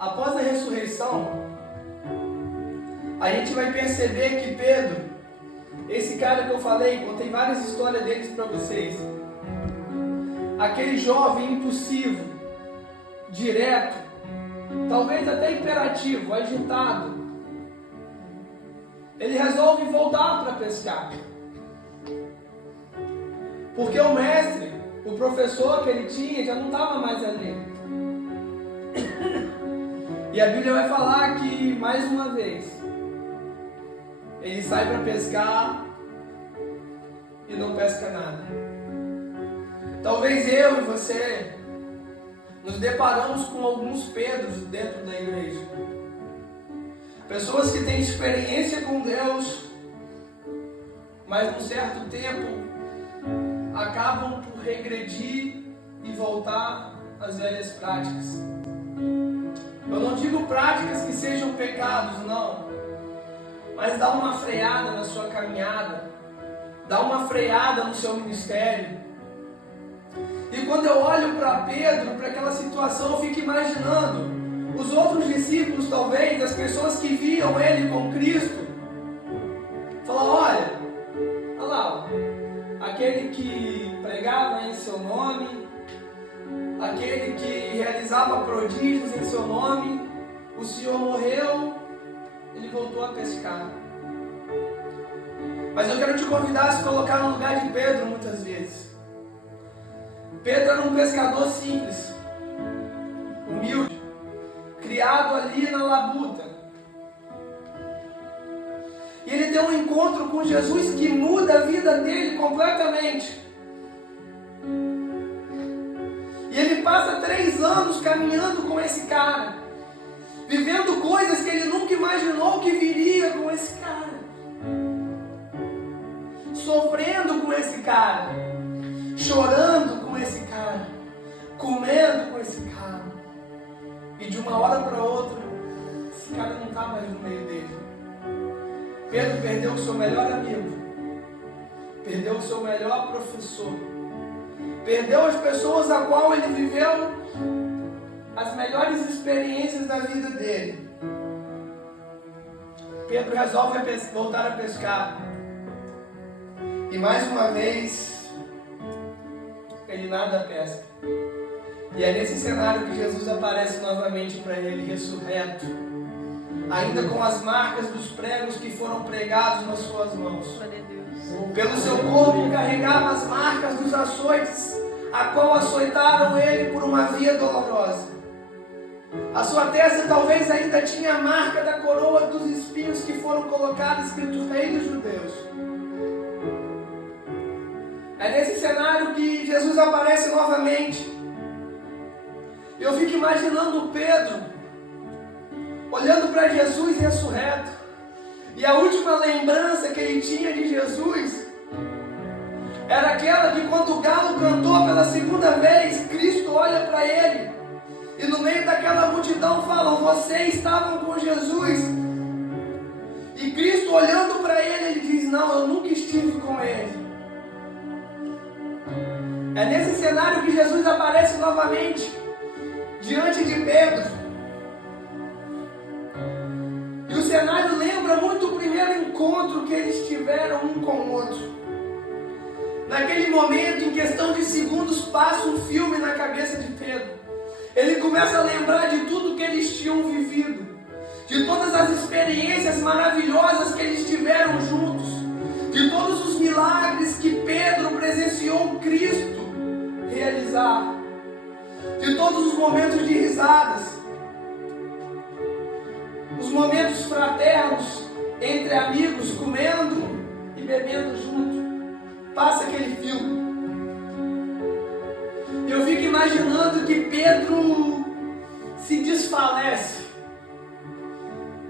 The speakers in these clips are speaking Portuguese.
após a ressurreição, a gente vai perceber que Pedro, esse cara que eu falei, contei várias histórias deles para vocês, aquele jovem impulsivo, direto, talvez até imperativo, agitado, ele resolve voltar para pescar. Porque o mestre, o professor que ele tinha, já não estava mais ali. E a Bíblia vai falar que, mais uma vez, ele sai para pescar e não pesca nada. Talvez eu e você nos deparamos com alguns Pedros dentro da igreja. Pessoas que têm experiência com Deus, mas num certo tempo acabam por regredir e voltar às velhas práticas. Eu não digo práticas que sejam pecados, não. Mas dá uma freada na sua caminhada. Dá uma freada no seu ministério. E quando eu olho para Pedro, para aquela situação, eu fico imaginando os outros discípulos, talvez, as pessoas que viam ele com Cristo, falar: olha lá, aquele que pregava em seu nome, aquele que realizava prodígios em seu nome, o Senhor morreu, ele voltou a pescar. Mas eu quero te convidar a se colocar no lugar de Pedro muitas vezes. Pedro era um pescador simples, humilde, criado ali na labuta. E ele tem um encontro com Jesus que muda a vida dele completamente. E ele passa 3 anos caminhando com esse cara, vivendo coisas que ele nunca imaginou que viria com esse cara, sofrendo com esse cara, chorando com esse cara, comendo com esse cara. E de uma hora para outra, esse cara não está mais no meio dele. Pedro perdeu o seu melhor amigo, perdeu o seu melhor professor, perdeu as pessoas a qual ele viveu as melhores experiências da vida dele. Pedro resolve voltar a pescar. E mais uma vez, ele nada pesca. E é nesse cenário que Jesus aparece novamente para ele, ressurreto, ainda com as marcas dos pregos que foram pregados nas suas mãos. Pelo seu corpo carregava as marcas dos açoites, a qual açoitaram ele por uma via dolorosa. A sua testa talvez ainda tinha a marca da coroa dos espinhos que foram colocados, escrito Rei dos Judeus. É nesse cenário que Jesus aparece novamente. Eu fico imaginando Pedro olhando para Jesus ressurreto. E a última lembrança que ele tinha de Jesus era aquela que, quando o galo cantou pela segunda vez, Cristo olha para ele e no meio daquela multidão falam: vocês estavam com Jesus. E Cristo, olhando para ele, ele diz: não, eu nunca estive com ele. É nesse cenário que Jesus aparece novamente diante de Pedro. E o cenário lembra muito o primeiro encontro que eles tiveram um com o outro. Naquele momento, em questão de segundos, passa um filme na cabeça de Pedro. Ele começa a lembrar de tudo que eles tinham vivido, de todas as experiências maravilhosas que eles tiveram juntos, de todos os milagres que Pedro presenciou Cristo realizar, de todos os momentos de risadas, os momentos fraternos entre amigos, comendo e bebendo junto. Passa aquele filme. Eu fico imaginando que Pedro se desfalece,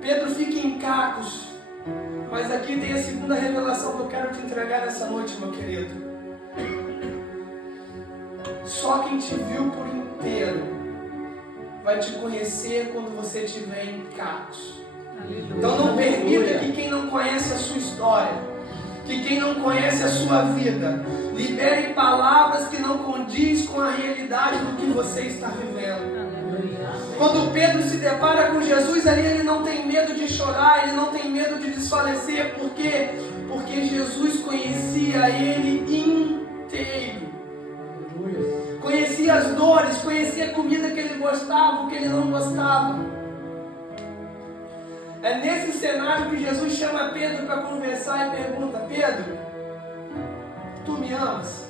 Pedro fica em cacos. Mas aqui tem a segunda revelação que eu quero te entregar nessa noite, meu querido. Só quem te viu por inteiro vai te conhecer quando você estiver em cacos. Então não permita que quem não conhece a sua história, que quem não conhece a sua vida, libere palavras que não condiz com a realidade do que você está vivendo. Quando Pedro se depara com Jesus ali, ele não tem medo de chorar, ele não tem medo de desfalecer. Por quê? Porque Jesus conhecia ele inteiro. Conhecia as dores, conhecia a comida que ele gostava, o que ele não gostava. É nesse cenário que Jesus chama Pedro para conversar e pergunta: Pedro, tu me amas?